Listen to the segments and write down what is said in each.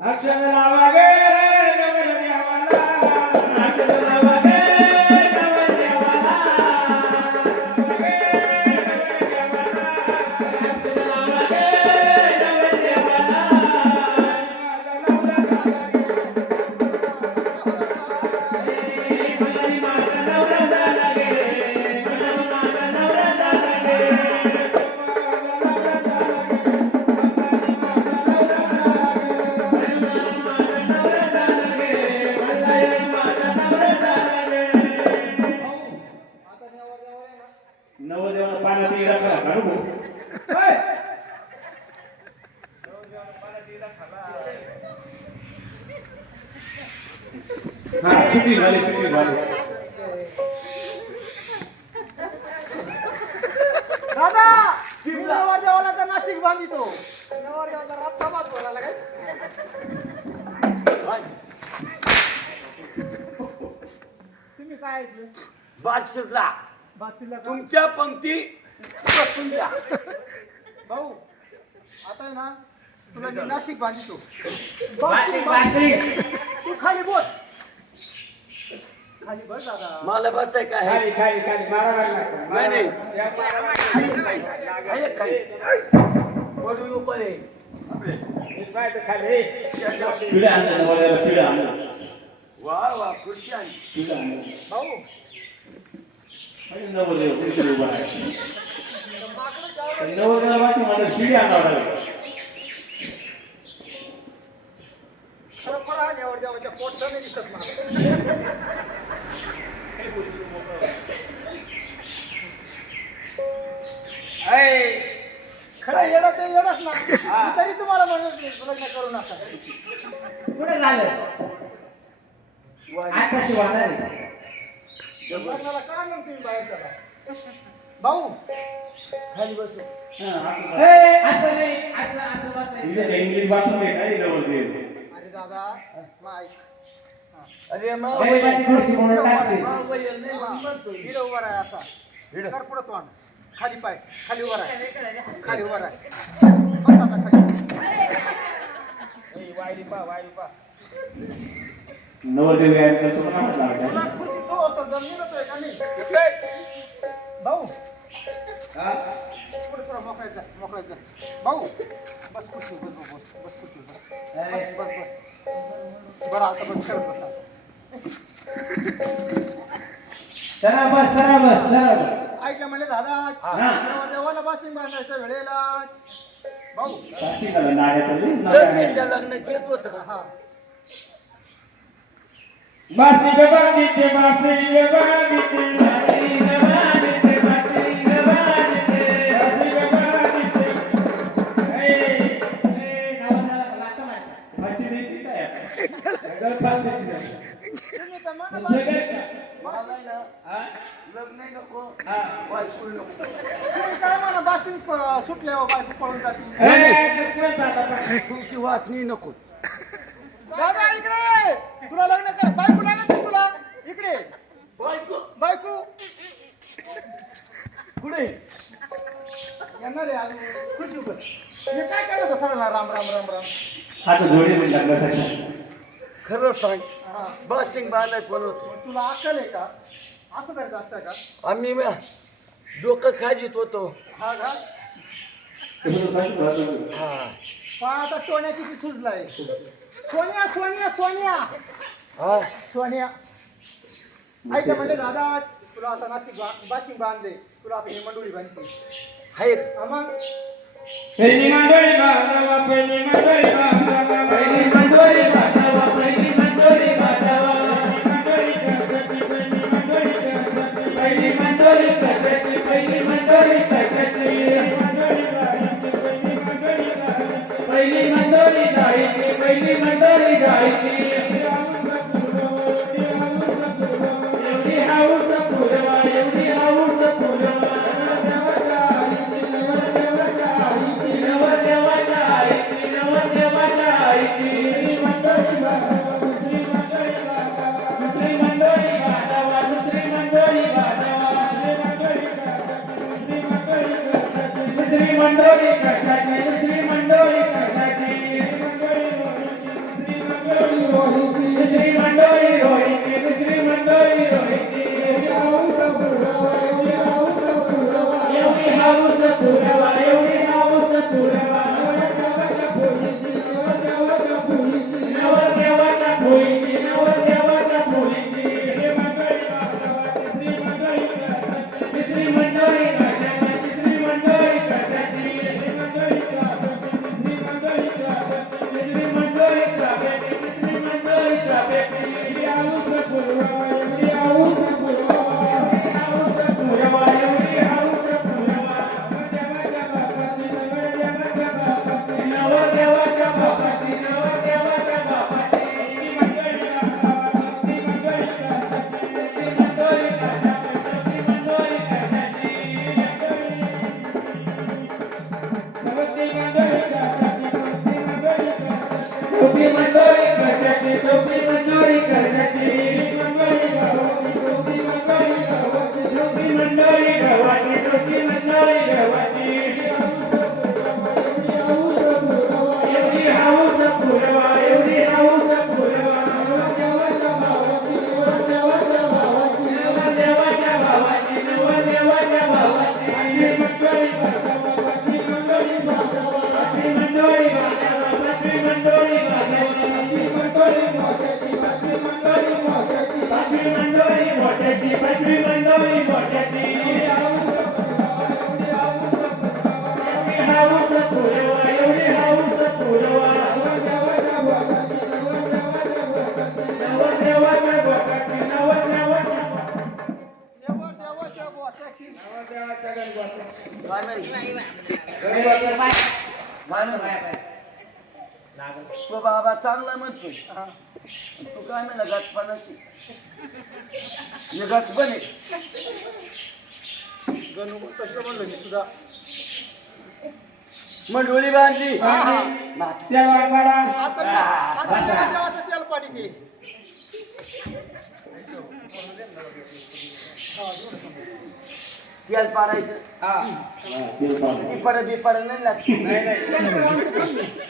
अक्षर लावा गे हा झाली शूटिंग झाली. दादा शिमलावर जेवला तर नाशिक बांधितो. तुम्ही काय ऐकलं? बादशीला का? तुमच्या पंक्ती बसून द्या. भाऊ आता आहे ना तुला मी नाशिक बांधितो. बाशिंग, बाशिंग. तू खाली बस. मला बसाय काय आहे? खाली खाली खाली. लागला नाही, नाही. या मारायला आहे काय वडून उपर आहे लागला. पाय तर खाली. हे. पिढ्या आणलं पिढ्या आणलं वा वा खुर्ची आणि पिढ्या आणलं भाऊ. नवरदेव उभा आहे. नवरदेवाची मला शिडी आणावं लागेल. येडं ते येडच ना. मी तरी तुम्हाला म्हणत लग्न करू नका. कुठे झालं? आकाशी वाहणार आहे. लग्नाला काय मग तुम्ही बाहेर चला? भाऊ खाली बसू. हा, असं नाही असं असं बसायचं इंग्लिश बाथरूम आहे का अरे दादा मग अरे मा गरिबाची खुर्ची म्हणून टाकशील. मा वयल नाही म्हणून म्हणतोय. हिड उभा राहा असा. कर पुढं तोंड खाली पाय खाली उभा राहा खाली उभा राहा बस आता खाली नवरदेव आहे तर तुम्हाला म्हणत लावायचं. तुला खुर्ची तो असतो दम निघतोय का नाही भाऊ हा? पुढे थोडा मोकळायचा मोकळायचा भाऊ बस खुर्ची बस बस बस बस खुर्ची बस बस बस बस बरं आता बस करत बस आता. चला बस चला बस चला बस ऐकलं म्हणले दादा. देवा देवाला बासिंग बांधायच्या वेळेला. भाऊ. दर्शनच्या लग्नाची येत होतं का? हा. बासिंग बांधिते बासिंग बांधिते बासिंग काय आता? जर फास द्यायची झाली. तुम्ही तर म्हणा म्हणजे बासिंग- काय का? मला आहे ना हा? लग्न नको हा. बायको नको तुम्ही काय म्हणा बासिंग प- सुटल्यावर बायको पळून जाते ए, ते कुठे जाता पण? तुमची वाटणी नको दादा इकडे तुला लग्न कर बायको लागत नाही तुला इकडे बायको बायको कुठे येणार आहे अजून. खुर्ची बस मी काय केलं होतं सगळ्यांना राम राम राम राम हात जोडी लग्नासाठी खरं सांग. हा बाशिंग बांधाय पण होते? तुला अक्कल आहे का? असं करायचं असतं का? आम्ही म्या डोकं खाजीत होतो. हा का? हा. पहा आता टोण्या किती सुजलाय. सोनिया सोनिया सोनिया! हा. सोनिया! ऐका म्हणजे दादा तुला आता नाशिक बा- बाशिंग बांधले. तुला आता ही मंडोळी बांधते आहे हा मग? पहिली मंडळी बांधावा पहिली मंडळी बांधावा पहिली जायची पहिली मंडळी जायची श्री मंडळी रोहिती श्री मंडळी रोहिती एवढी हाऊस पुरवा एवढी हाऊस पुरवा एवढी मंडोळी मोठ्याची तो बाबा चांगला म्हणतोय तू काय म्हणला गाचपणाची हे गाचपण आहे. गणू तसं म्हणलं मी सुद्धा. मंडोळी बांधली. मात- त्याला पाडा. आता मी- आता मी देवाचं तेल पाडी दे तेल पाडायचं. हा. बिपाडा बिपाडा नाही लागत नाही नाही.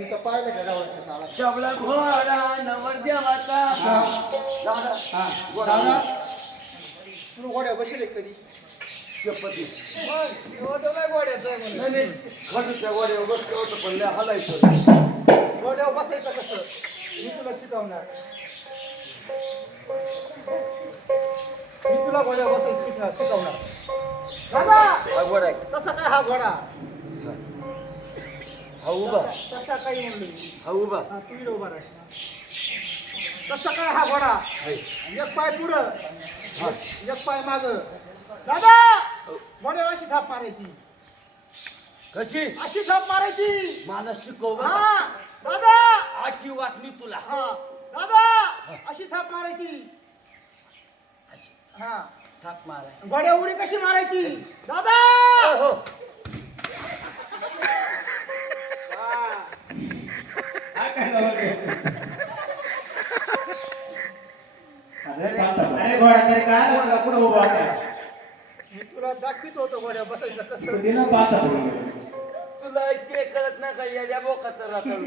मी तर पाहिलं का गावात काळा शबला घोडा नवर देवाचा दादा घोडा दादा. तू घोड्या बसले कधी? चपती. मग एवढं काय घोड्याचं गोड्यावर बसलं होतं पण लय हलायचं घोड्यावर बसायचं कसं? मी तुला शिकवणार. मी तुला घोड्यावर बसायचं शिक- शिकवणार. दादा हा घोडा आहे. तसा काय हा घोडा हा उभा. तसा काही मी. हा उभा. हा, तू इकडे उभा राह. तसा काय हा घोडा? आहे. एक पाय पुढं. हा. एक पाय माग. दादा! घोड्यावर अशी थाप मारायची. कशी? अशी थाप मारायची. मला शिकव बरं. हा. दादा! आठी वाटली तुला. हा. दादा! अशी थाप मारायची. हा. थाप मारा घोड्या उडी कशी मारायची? दादा! हो अरे घोडा तरी काय बघा पुढे उभा होता मी तुला दाखवित होतो घोड्या बसायचं कसं? पाहता तुला ते कळत नाही का? येड्या बोकाचं राहतं.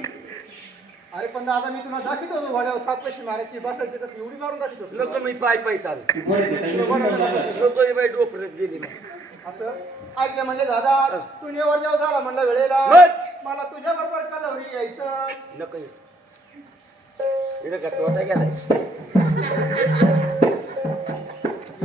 अरे पण दादा मी तुला दाखवित होतो घोड्यावर थाप कशी मारायची बसायची कसं? उडी मारून दाखवित होतो. लोक मी पाय पाय चाल. लोक बाई डोपरत गेली. असं? ऐकलं म्हणजे दादा तू नेवर जाऊ झाला म्हणलं वेळेला? मला तुझ्या बरोबर कलवरी यायचं. नको. इकडे का तोटा गेलाय?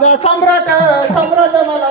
माझा सम्राट सम्राट मला